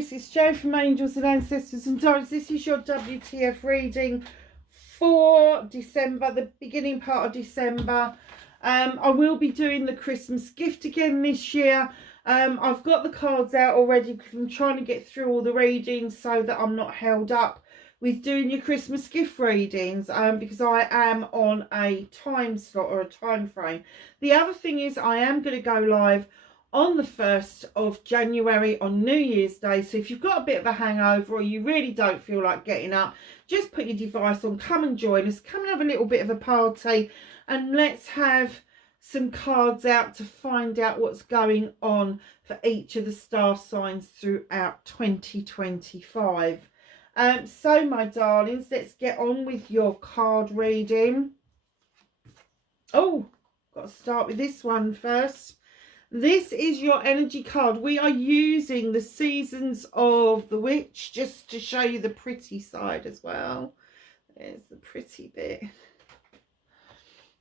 Aquarius, it's Jo from Angels and Ancestors and Darlings. This is your WTF reading for December, the beginning part of December. I will be doing the Christmas gift again this year. I've got the cards out already because I'm trying to get through all the readings so that I'm not held up with doing your Christmas gift readings, because I am on a time slot or a time frame. The other thing is I am going to go live on the 1st of January on New Year's Day. So if you've got a bit of a hangover or you really don't feel like getting up, just put your device on, come and join us, come and have a little bit of a party, and let's have some cards out to find out what's going on for each of the star signs throughout 2025. So my darlings, let's get on with your card reading. Oh, got to start with this one first. This is your energy card. We are using the Seasons of the Witch just to show you the pretty side as well. There's the pretty bit.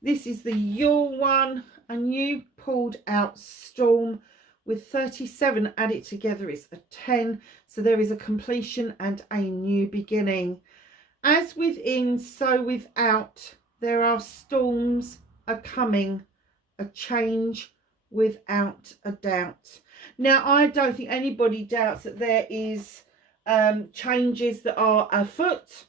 This is the Yule one, and you pulled out Storm with 37. Add it together, it's a 10. So there is a completion and a new beginning. As within, so without. There are storms are coming, a change without a doubt. Now, I don't think anybody doubts that there is changes that are afoot.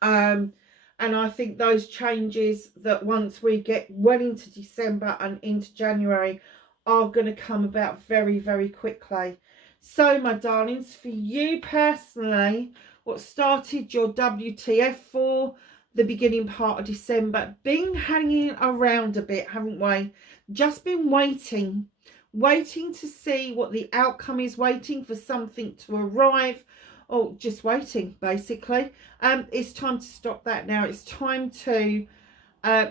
And I think those changes that once we get well into December and into January are going to come about very, very quickly. So, my darlings, for you personally, what started your WTF for the beginning part of December, been hanging around a bit, haven't we? Just been waiting to see what the outcome is, waiting for something to arrive, or just waiting, basically. It's time to stop that now. It's time to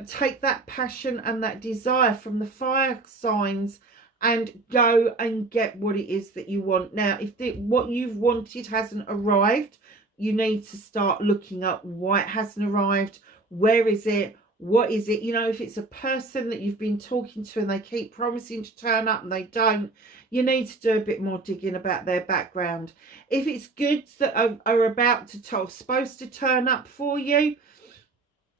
take that passion and that desire from the fire signs and go and get what it is that you want. Now, if what you've wanted hasn't arrived, you need to start looking up why it hasn't arrived. Where is it? What is it? You know, if it's a person that you've been talking to and they keep promising to turn up and they don't, you need to do a bit more digging about their background. If it's goods that are about to supposed to turn up for you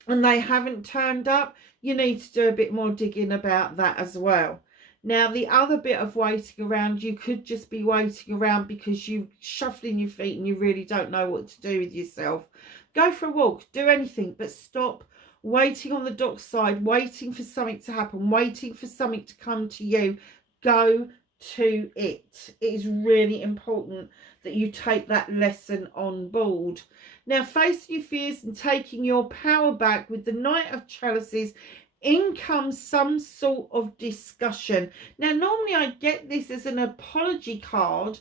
and they haven't turned up, you need to do a bit more digging about that as well. Now, the other bit of waiting around, you could just be waiting around because you're shuffling your feet and you really don't know what to do with yourself. Go for a walk, do anything, but stop waiting on the dockside, waiting for something to happen, waiting for something to come to you. Go to it. It is really important that you take that lesson on board. Now, facing your fears and taking your power back with the Knight of Chalices, in comes some sort of discussion. Now, normally I get this as an apology card,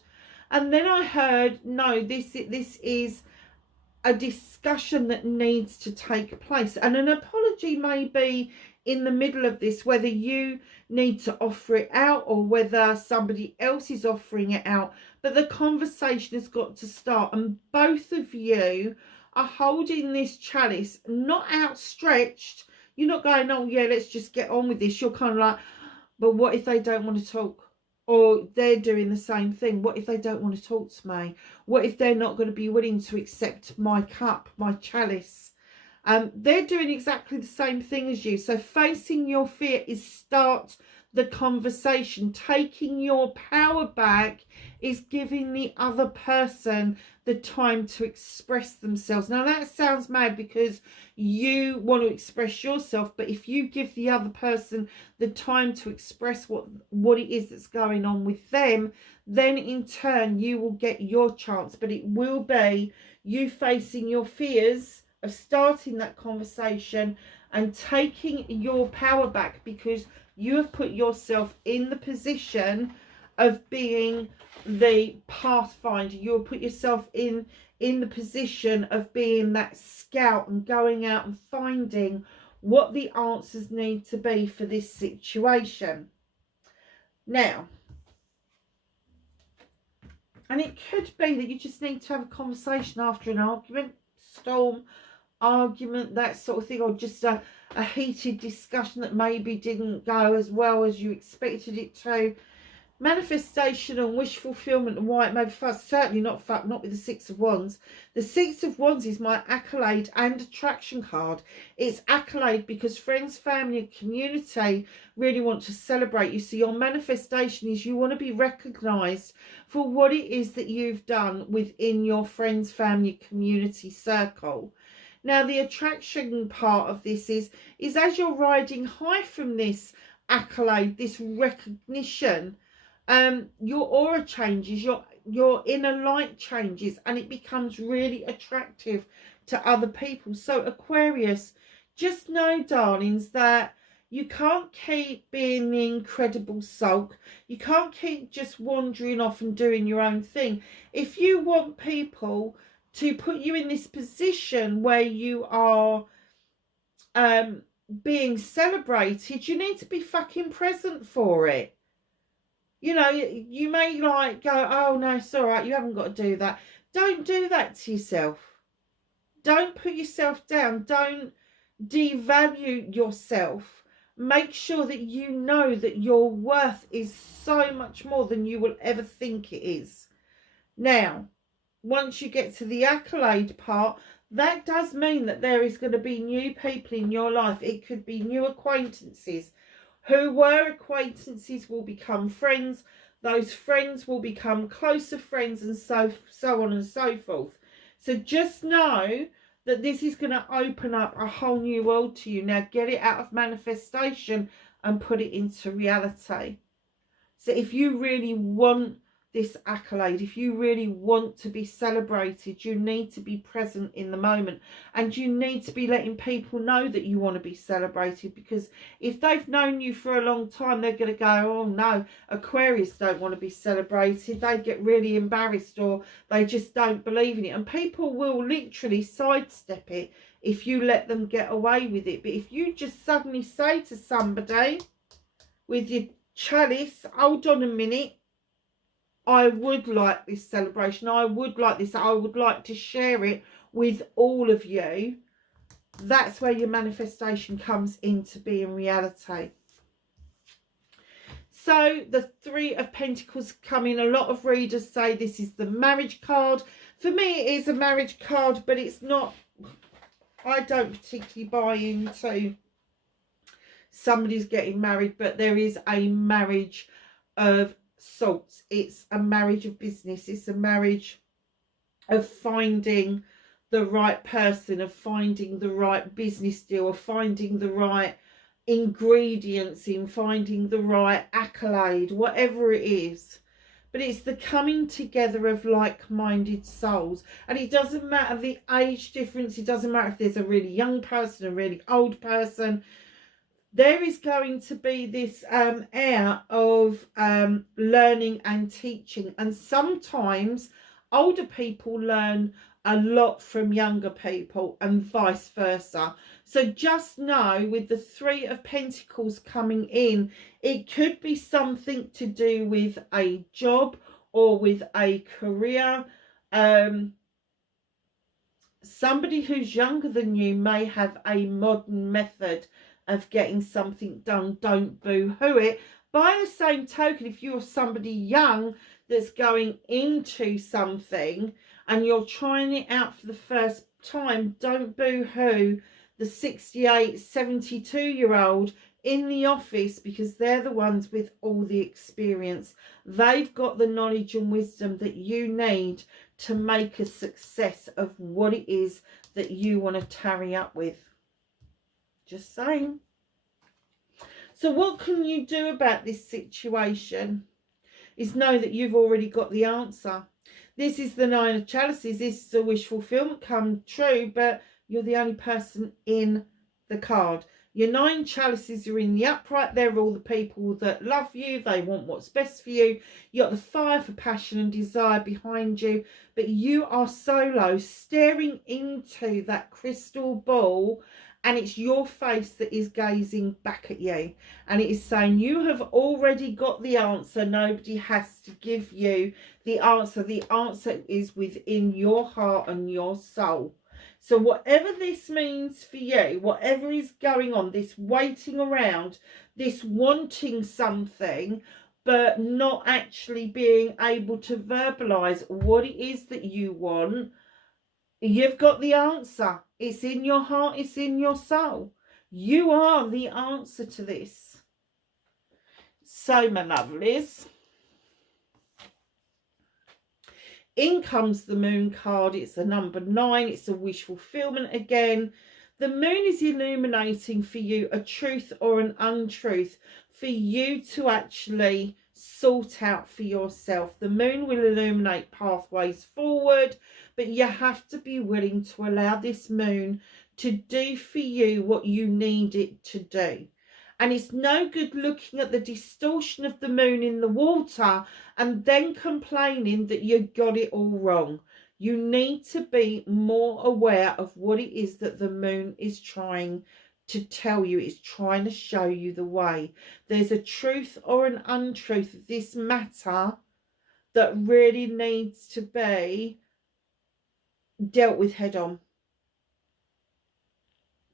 and then I heard, no, this is a discussion that needs to take place. And an apology may be in the middle of this, whether you need to offer it out or whether somebody else is offering it out. But the conversation has got to start, and both of you are holding this chalice, not outstretched. You're not going, oh, yeah, let's just get on with this. You're kind of like, but what if they don't want to talk? Or they're doing the same thing. What if they don't want to talk to me? What if they're not going to be willing to accept my cup, my chalice? They're doing exactly the same thing as you. So facing your fear is start the conversation. Taking your power back is giving the other person the time to express themselves. Now, that sounds mad because you want to express yourself, but if you give the other person the time to express what it is that's going on with them, then in turn you will get your chance. But it will be you facing your fears of starting that conversation and taking your power back, because you have put yourself in the position of being the pathfinder. You'll put yourself in the position of being that scout and going out and finding what the answers need to be for this situation. Now, and it could be that you just need to have a conversation after an argument, storm, argument, that sort of thing, or just a heated discussion that maybe didn't go as well as you expected it to. manifestation and wish fulfillment and why it may be fun. Certainly not fun, not with the Six of Wands. The Six of Wands is my accolade and attraction card. It's accolade because friends, family and community really want to celebrate you. So your manifestation is you want to be recognised for what it is that you've done within your friends, family, community circle. Now the attraction part of this is as you're riding high from this accolade, this recognition, your aura changes, your inner light changes, and it becomes really attractive to other people. So Aquarius, just know, darlings, that you can't keep being the incredible sulk. You can't keep just wandering off and doing your own thing. If you want people to put you in this position where you are being celebrated, you need to be fucking present for it. You know, you may like go, oh no, it's all right, you haven't got to do that. Don't do that to yourself. Don't put yourself down. Don't devalue yourself. Make sure that you know that your worth is so much more than you will ever think it is. Now, once you get to the accolade part, that does mean that there is going to be new people in your life. It could be new acquaintances. Who were acquaintances will become friends. Those friends will become closer friends, and so on and so forth. So just know that this is going to open up a whole new world to you. Now get it out of manifestation and put it into reality. So if you really want this accolade, if you really want to be celebrated, you need to be present in the moment, and you need to be letting people know that you want to be celebrated, because if they've known you for a long time, they're going to go, oh no, Aquarius don't want to be celebrated. They get really embarrassed, or they just don't believe in it, and people will literally sidestep it if you let them get away with it. But if you just suddenly say to somebody with your chalice, hold on a minute, I would like this celebration, I would like this, I would like to share it with all of you, that's where your manifestation comes into being reality. So the Three of Pentacles come in. A lot of readers say this is the marriage card. For me, it is a marriage card, but it's not. I don't particularly buy into somebody's getting married, but there is a marriage of sorts. It's a marriage of business. It's a marriage of finding the right person, of finding the right business deal, of finding the right ingredients, in finding the right accolade, whatever it is. But it's the coming together of like-minded souls. And it doesn't matter the age difference. It doesn't matter if there's a really young person, a really old person. There is going to be this air of learning and teaching. And sometimes older people learn a lot from younger people, and vice versa. So just know, with the Three of Pentacles coming in, it could be something to do with a job or with a career. Somebody who's younger than you may have a modern method of getting something done. Don't boo-hoo it. By the same token, if you're somebody young that's going into something and you're trying it out for the first time, don't boo-hoo the 68, 72-year-old in the office, because they're the ones with all the experience. They've got the knowledge and wisdom that you need to make a success of what it is that you want to tarry up with. Just saying. So what can you do about this situation? Is know that you've already got the answer. This is the Nine of Chalices. This is a wish fulfillment come true, but you're the only person in the card. Your 9 chalices are in the upright. They're all the people that love you. They want what's best for you. You got the fire for passion and desire behind you. But you are solo, staring into that crystal ball, and it's your face that is gazing back at you. And it is saying you have already got the answer. Nobody has to give you the answer. The answer is within your heart and your soul. So whatever this means for you, whatever is going on, this waiting around, this wanting something, but not actually being able to verbalize what it is that you want. You've got the answer. It's in your heart, it's in your soul. You are the answer to this. So, my lovelies, in comes the moon card. It's the number 9. It's a wish fulfillment again. The moon is illuminating for you a truth or an untruth for you to actually sort out for yourself. The moon will illuminate pathways forward, but you have to be willing to allow this moon to do for you what you need it to do. And it's no good looking at the distortion of the moon in the water and then complaining that you got it all wrong. You need to be more aware of what it is that the moon is trying to tell you. It's trying to show you the way. There's a truth or an untruth of this matter that really needs to be dealt with head on.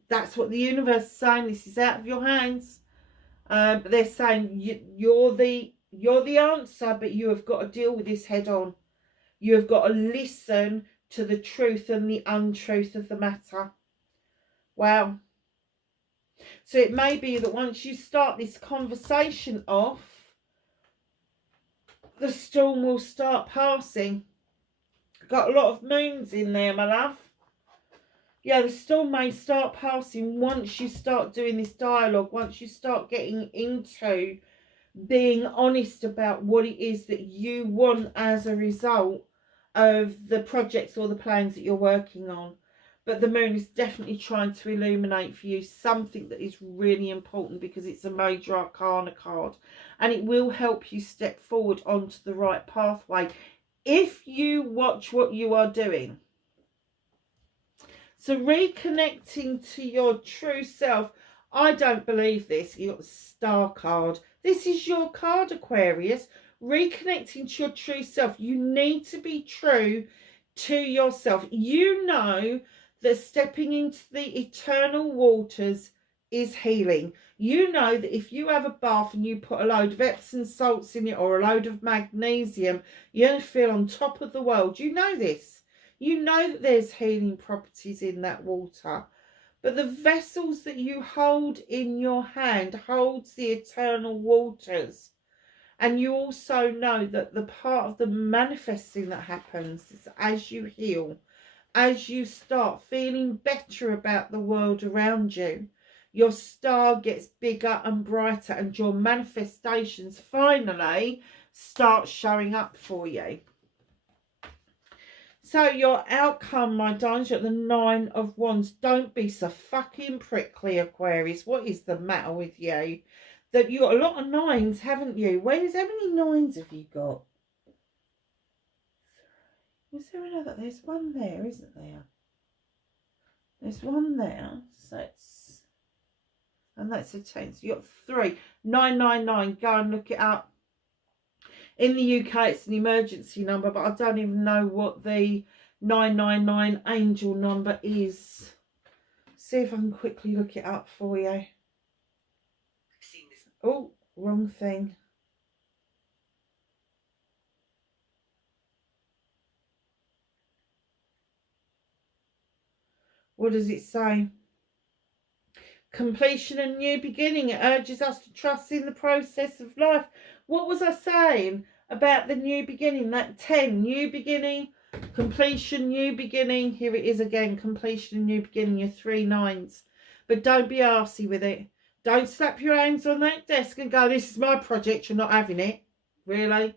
That's what the universe is saying. This is out of your hands. But they're saying you're the answer, but you have got to deal with this head on. You have got to listen to the truth and the untruth of the matter. Wow. So it may be that once you start this conversation off, the storm will start passing. Got a lot of moons in there, my love. Yeah, the storm may start passing once you start doing this dialogue, once you start getting into being honest about what it is that you want as a result of the projects or the plans that you're working on. But the moon is definitely trying to illuminate for you something that is really important, because it's a major arcana card, and it will help you step forward onto the right pathway if you watch what you are doing. So reconnecting to your true self. I don't believe this. You got the star card. This is your card, Aquarius. Reconnecting to your true self. You need to be true to yourself. You know that stepping into the eternal waters is healing. You know that if you have a bath and you put a load of Epsom salts in it or a load of magnesium, you're going to feel on top of the world. You know this. You know that there's healing properties in that water. But the vessels that you hold in your hand holds the eternal waters. And you also know that the part of the manifesting that happens is as you heal, as you start feeling better about the world around you, your star gets bigger and brighter, and your manifestations finally start showing up for you. So your outcome, my darlings, you're at the 9 of Wands. Don't be so fucking prickly, Aquarius. What is the matter with you? That you got a lot of 9s, haven't you? How many 9s have you got? Was there another? There's one there, isn't there? There's one there. So it's, and that's a 10. So you got 3. 999. Go and look it up. In the UK, it's an emergency number, but I don't even know what the 999 angel number is. See if I can quickly look it up for you. Oh, wrong thing. What does it say? Completion and new beginning. It urges us to trust in the process of life. What was I saying about the new beginning? That 10, new beginning, completion, new beginning. Here it is again, completion and new beginning, your 3 9s. But don't be arsey with it. Don't slap your hands on that desk and go, this is my project, you're not having it. Really?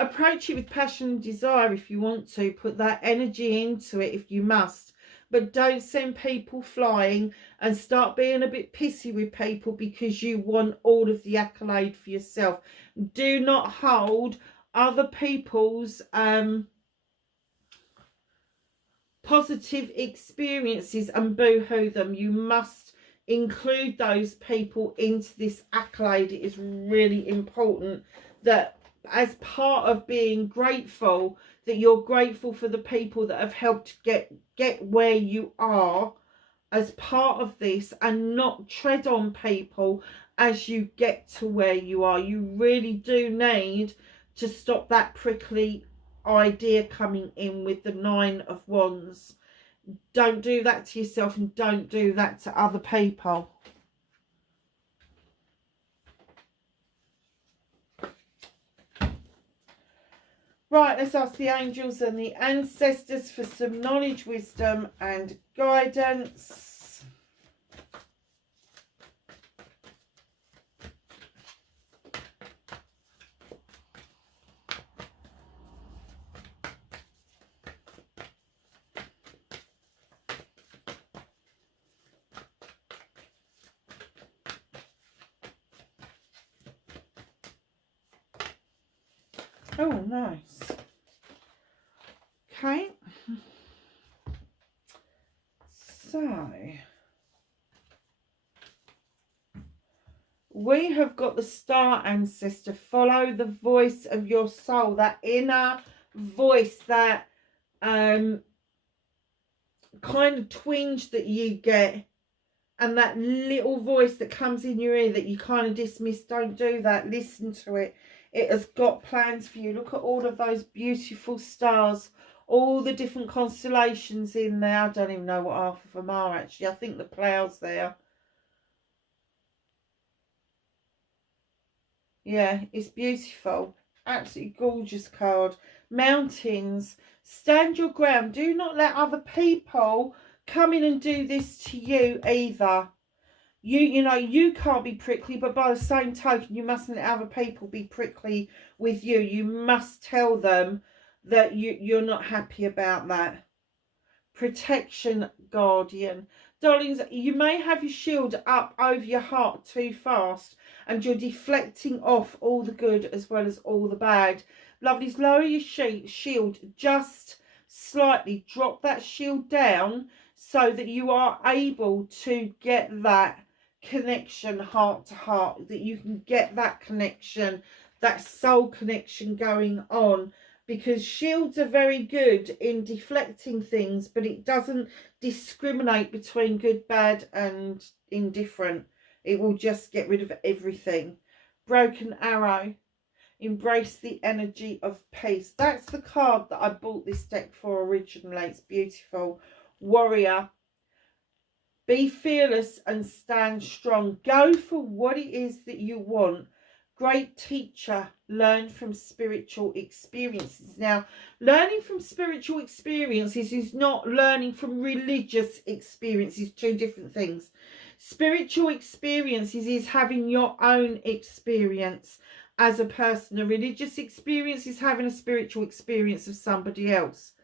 Approach it with passion and desire if you want to. Put that energy into it if you must. But don't send people flying and start being a bit pissy with people because you want all of the accolade for yourself. Do not hold other people's positive experiences and boo-hoo them. You must include those people into this accolade. It is really important that as part of being grateful, that you're grateful for the people that have helped get where you are as part of this, and not tread on people as you get to where you are. You really do need to stop that prickly idea coming in with the 9 of Wands. Don't do that to yourself, and don't do that to other people. Right, let's ask the angels and the ancestors for some knowledge, wisdom and guidance. Oh, nice. Okay. So, we have got the star ancestor. Follow the voice of your soul, that inner voice, that kind of twinge that you get, and that little voice that comes in your ear that you kind of dismiss. Don't do that. Listen to it. It has got plans for you. Look at all of those beautiful stars, all the different constellations in there. I don't even know what half of them are, actually. I think the Plough's there. Yeah, it's beautiful. Absolutely gorgeous card. Mountains. Stand your ground. Do not let other people come in and do this to you either. You know, you can't be prickly, but by the same token, you mustn't let other people be prickly with you. You must tell them that you're not happy about that. Protection, guardian. Darlings, you may have your shield up over your heart too fast, and you're deflecting off all the good as well as all the bad. Lovelies, lower your shield just slightly. Drop that shield down so that you are able to get that connection heart to heart, that you can get that connection, that soul connection going on, because shields are very good in deflecting things, but it doesn't discriminate between good, bad and indifferent. It will just get rid of everything. Broken arrow. Embrace the energy of peace. That's the card that I bought this deck for originally. It's beautiful. Warrior. Be fearless and stand strong. Go for what it is that you want. Great teacher. Learn from spiritual experiences. Now, learning from spiritual experiences is not learning from religious experiences. Two different things. Spiritual experiences is having your own experience as a person. A religious experience is having a spiritual experience of somebody else.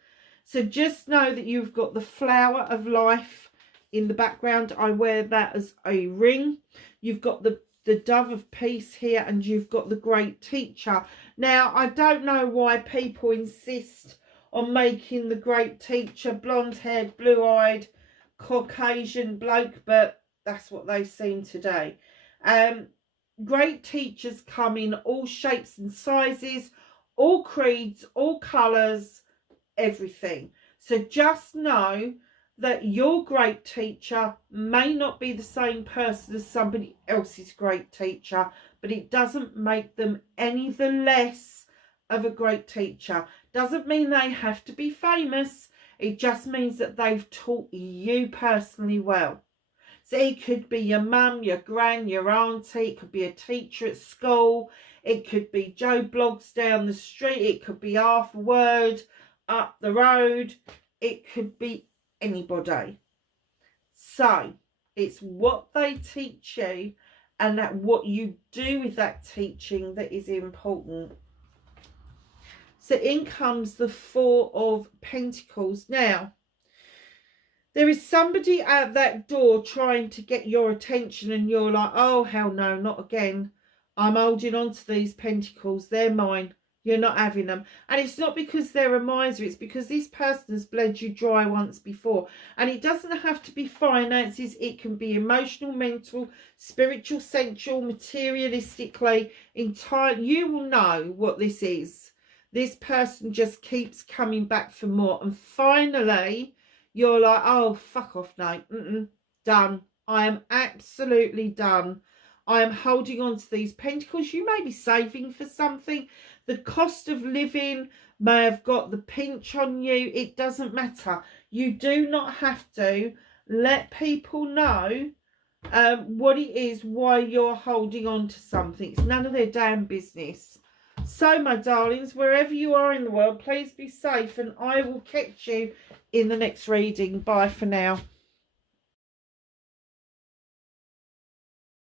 So just know that you've got the flower of life in the background. I wear that as a ring. You've got the dove of peace here, and you've got the great teacher. Now, I don't know why people insist on making the great teacher blonde-haired, blue-eyed, Caucasian bloke, but that's what they seem today. Great teachers come in all shapes and sizes, all creeds, all colours, everything. So just know that your great teacher may not be the same person as somebody else's great teacher, but it doesn't make them any the less of a great teacher. Doesn't mean they have to be famous. It just means that they've taught you personally well. So it could be your mum, your gran, your auntie. It could be a teacher at school. It could be Joe Bloggs down the street. It could be Arthur Word up the road. It could be anybody. So it's what they teach you and that what you do with that teaching that is important. So in comes the Four of Pentacles. Now, there is somebody at that door trying to get your attention, and you're like, oh, hell no, not again. I'm holding on to these pentacles. They're mine. You're not having them. And it's not because they're a miser. It's because this person has bled you dry once before. And it doesn't have to be finances. It can be emotional, mental, spiritual, sensual, materialistically, entire. You will know what this is. This person just keeps coming back for more. And finally, you're like, oh, fuck off now. Done. I am absolutely done. I am holding on to these pentacles. You may be saving for something. The cost of living may have got the pinch on you. It doesn't matter. You do not have to let people know what it is, why you're holding on to something. It's none of their damn business. So, my darlings, wherever you are in the world, please be safe, and I will catch you in the next reading. Bye for now.